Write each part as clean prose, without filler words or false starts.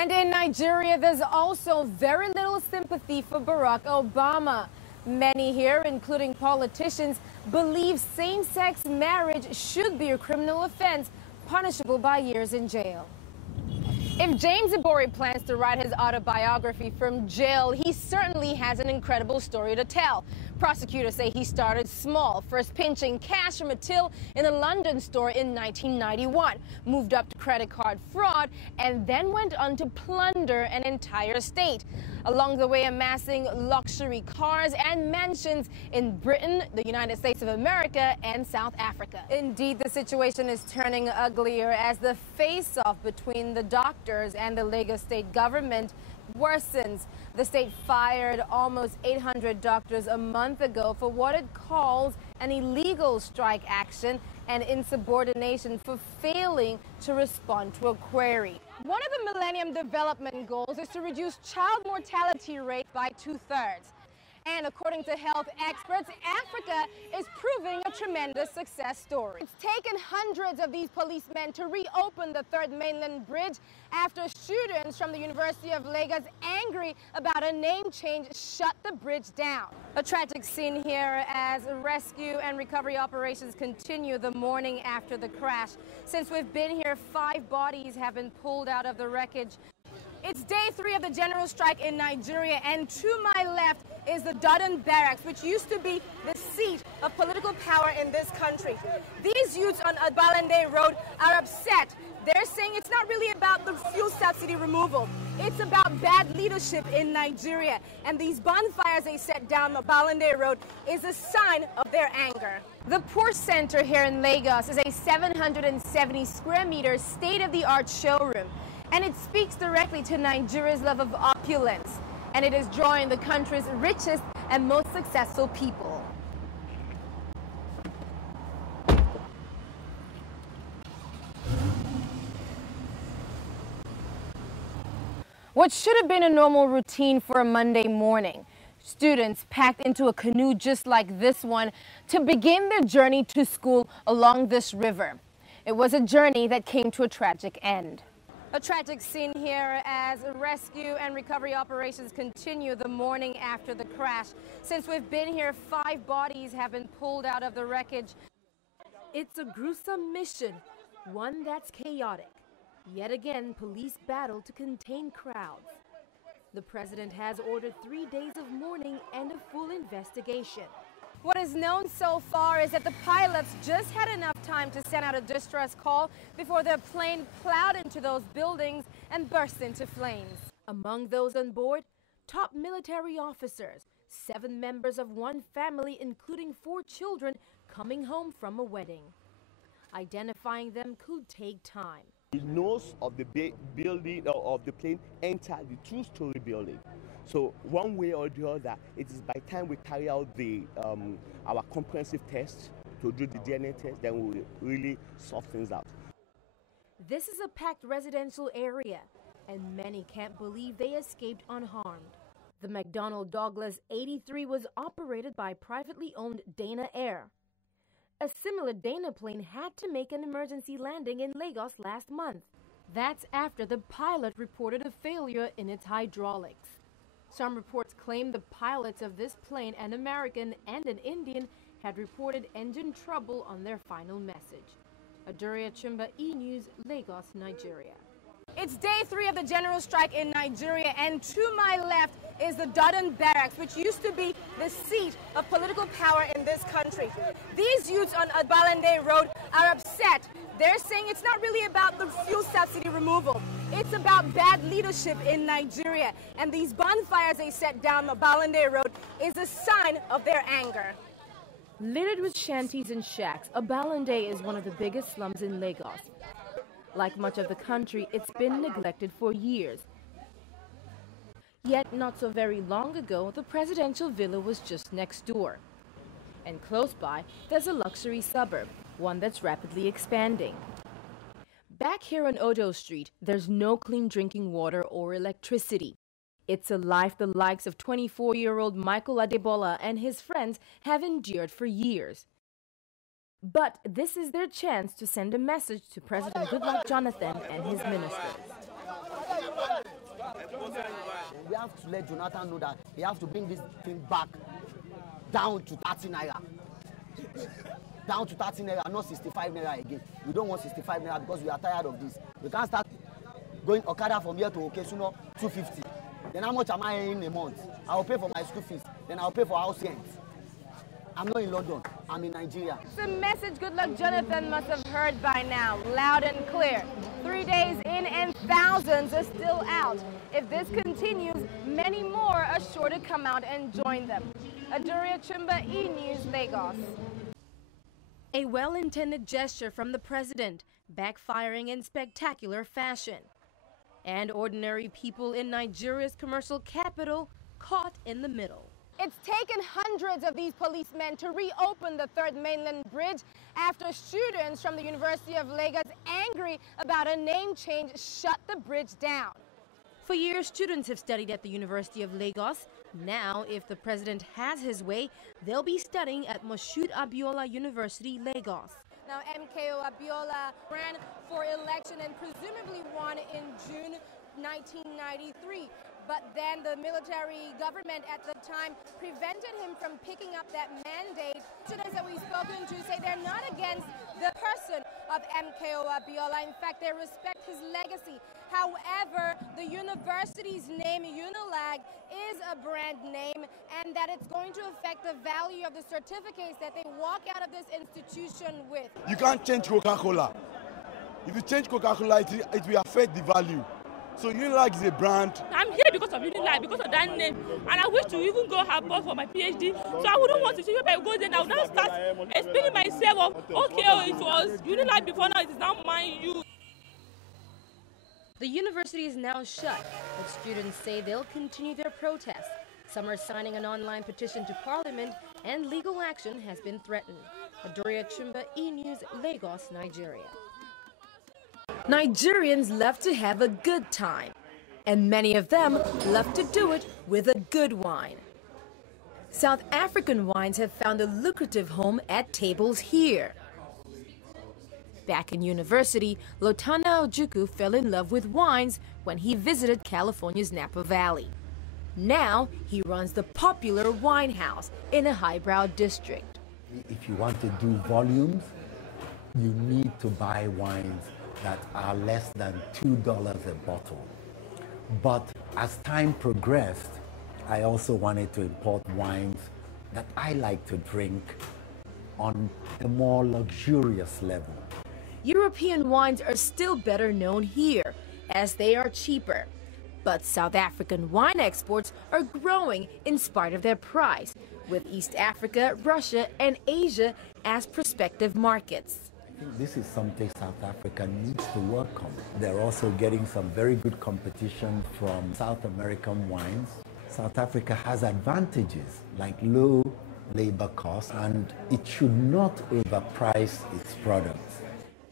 And in Nigeria, there's also very little sympathy for Barack Obama. Many here, including politicians, believe same-sex marriage should be a criminal offense, punishable by years in jail. If James Ibori plans to write his autobiography from jail, he certainly has an incredible story to tell. Prosecutors say he started small, first pinching cash from a till in a London store in 1991, moved up to credit card fraud, and then went on to plunder an entire state. Along the way, amassing luxury cars and mansions in Britain, the United States of America, and South Africa. Indeed, the situation is turning uglier as the face-off between the doctors and the Lagos state government worsens. The state fired almost 800 doctors a month ago for what it calls an illegal strike action and insubordination for failing to respond to a query. One of the Millennium Development Goals is to reduce child mortality rate by 2/3. And according to health experts, Africa is proving a tremendous success story. It's taken hundreds of these policemen to reopen the Third Mainland Bridge after students from the University of Lagos, angry about a name change, shut the bridge down. A tragic scene here as rescue and recovery operations continue the morning after the crash. Since we've been here, 5 bodies have been pulled out of the wreckage. It's day 3 of the general strike in Nigeria, and to my left is the Dodon Barracks, which used to be the seat of political power in this country. These youths on Abalande Road are upset. They're saying it's not really about the fuel subsidy removal. It's about bad leadership in Nigeria. And these bonfires they set down Abalande Road is a sign of their anger. The Porsche Center here in Lagos is a 770 square meter state-of-the-art showroom. And it speaks directly to Nigeria's love of opulence. And it is drawing the country's richest and most successful people. What should have been a normal routine for a Monday morning. Students packed into a canoe just like this one to begin their journey to school along this river. It was a journey that came to a tragic end. A tragic scene here as rescue and recovery operations continue the morning after the crash. Since we've been here, 5 bodies have been pulled out of the wreckage. It's a gruesome mission, one that's chaotic. Yet again, police battle to contain crowds. The president has ordered 3 days of mourning and a full investigation. What is known so far is that the pilots just had enough time to send out a distress call before their plane plowed into those buildings and burst into flames. Among those on board, top military officers, 7 members of one family, including 4 children coming home from a wedding. Identifying them could take time. The nose of the building of the plane entered the 2-story building. So one way or the other, it is by the time we carry out the our comprehensive test to do the DNA test, then we will really sort things out. This is a packed residential area, and many can't believe they escaped unharmed. The McDonnell Douglas 83 was operated by privately owned Dana Air. A similar Dana plane had to make an emergency landing in Lagos last month. That's after the pilot reported a failure in its hydraulics. Some reports claim the pilots of this plane, an American and an Indian, had reported engine trouble on their final message. Adaure'S Showreel, E-News, Lagos, Nigeria. It's day 3 of the general strike in Nigeria, and to my left is the Dodon Barracks, which used to be the seat of political power in this country. These youths on Abalande Road are upset. They're saying it's not really about the fuel subsidy removal. It's about bad leadership in Nigeria. And these bonfires they set down Abalande Road is a sign of their anger. Littered with shanties and shacks, Abalande is one of the biggest slums in Lagos. Like much of the country, it's been neglected for years. Yet, not so very long ago, the presidential villa was just next door. And close by, there's a luxury suburb, one that's rapidly expanding. Back here on Odo Street, there's no clean drinking water or electricity. It's a life the likes of 24-year-old Michael Adebola and his friends have endured for years. But this is their chance to send a message to President Goodluck Jonathan and his ministers. have to let Jonathan know that he have to bring this thing back down to 30 naira. Down to 30 naira, not 65 naira again. We don't want 65 naira because we are tired of this. We can't start going Okada from here to Okesuno 250. Then how much am I earning a month? I will pay for my school fees. Then I will pay for house rent. I'm not in London. I'm in Nigeria. It's a message Good Luck Jonathan must have heard by now, loud and clear. 3 days in and thousands are still out. If this continues, many more are sure to come out and join them. Adaure'S Showreel, E-News, Lagos. A well-intended gesture from the president, backfiring in spectacular fashion. And ordinary people in Nigeria's commercial capital caught in the middle. It's taken hundreds of these policemen to reopen the Third Mainland Bridge after students from the University of Lagos, angry about a name change, shut the bridge down. For years, students have studied at the University of Lagos. Now, if the president has his way, they'll be studying at Moshood Abiola University, Lagos. Now, MKO Abiola ran for election and presumably won in June 1993. But then the military government at the time prevented him from picking up that mandate. Students that we've spoken to say they're not against the person of MKO Abiola. In fact, they respect his legacy. However, the university's name, Unilag, is a brand name, and that it's going to affect the value of the certificates that they walk out of this institution with. You can't change Coca-Cola. If you change Coca-Cola, it will affect the value. So Unilag is a brand. I'm here because of Unilag, because of that name. And I wish to even go Harvard for my PhD. So I wouldn't want to see people go there. I would now start explaining myself of, okay, oh, it was Unilag before, now it is now mine, you. The university is now shut, but students say they'll continue their protests. Some are signing an online petition to Parliament, and legal action has been threatened. Adaure'S Showreel, E-News, Lagos, Nigeria. Nigerians love to have a good time, and many of them love to do it with a good wine. South African wines have found a lucrative home at tables here. Back in university, Lotana Ojukwu fell in love with wines when he visited California's Napa Valley. Now he runs the popular wine house in a highbrow district. If you want to do volumes, you need to buy wines that are less than $2 a bottle. But as time progressed, I also wanted to import wines that I like to drink on a more luxurious level. European wines are still better known here, as they are cheaper. But South African wine exports are growing in spite of their price, with East Africa, Russia, and Asia as prospective markets. I think this is something South Africa needs to work on. They're also getting some very good competition from South American wines. South Africa has advantages like low labor costs, and it should not overprice its products.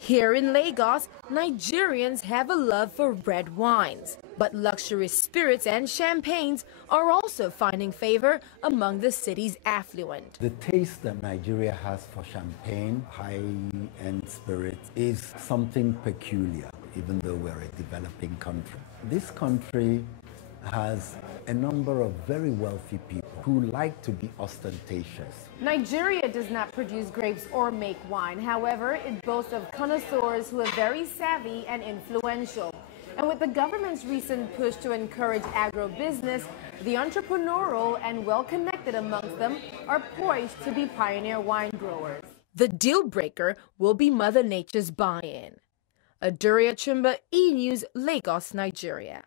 Here in Lagos, Nigerians have a love for red wines, but luxury spirits and champagnes are also finding favor among the city's affluent. The taste that Nigeria has for champagne, high-end spirits, is something peculiar, even though we're a developing country. This country has a number of very wealthy people who like to be ostentatious. Nigeria does not produce grapes or make wine. However, it boasts of connoisseurs who are very savvy and influential. And with the government's recent push to encourage agro-business, the entrepreneurial and well-connected amongst them are poised to be pioneer wine growers. The deal breaker will be Mother Nature's buy-in. Adaure'S Showreel, E-News, Lagos, Nigeria.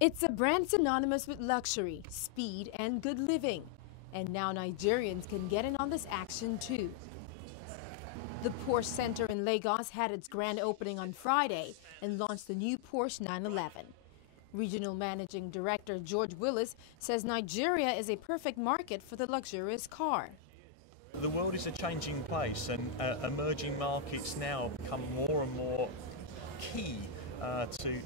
It's a brand synonymous with luxury, speed, and good living. And now Nigerians can get in on this action too. The Porsche Center in Lagos had its grand opening on Friday and launched the new Porsche 911. Regional Managing Director George Willis says Nigeria is a perfect market for the luxurious car. The world is a changing place, and emerging markets now become more and more key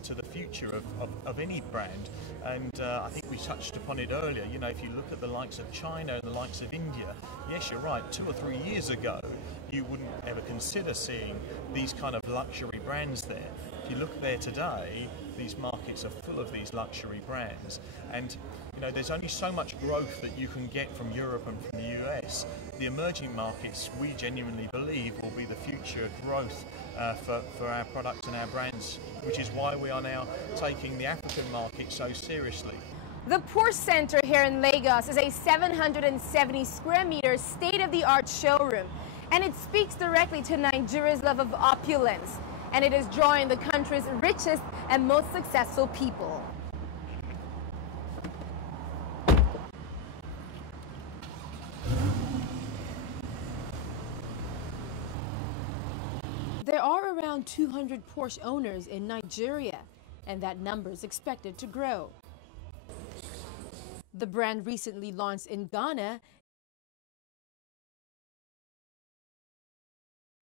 to the future of any brand. And I think we touched upon it earlier. You know, if you look at the likes of China and the likes of India, yes, you're right, 2 or 3 years ago you wouldn't ever consider seeing these kind of luxury brands there. If you look there today, these markets are full of these luxury brands, and you know, there's only so much growth that you can get from Europe and from the US. The emerging markets, we genuinely believe, will be the future growth for our products and our brands, which is why we are now taking the African market so seriously. The Porsche Center here in Lagos is a 770 square meter state-of-the-art showroom, and it speaks directly to Nigeria's love of opulence, and it is drawing the country's richest and most successful people. There are around 200 Porsche owners in Nigeria, and that number is expected to grow. The brand recently launched in Ghana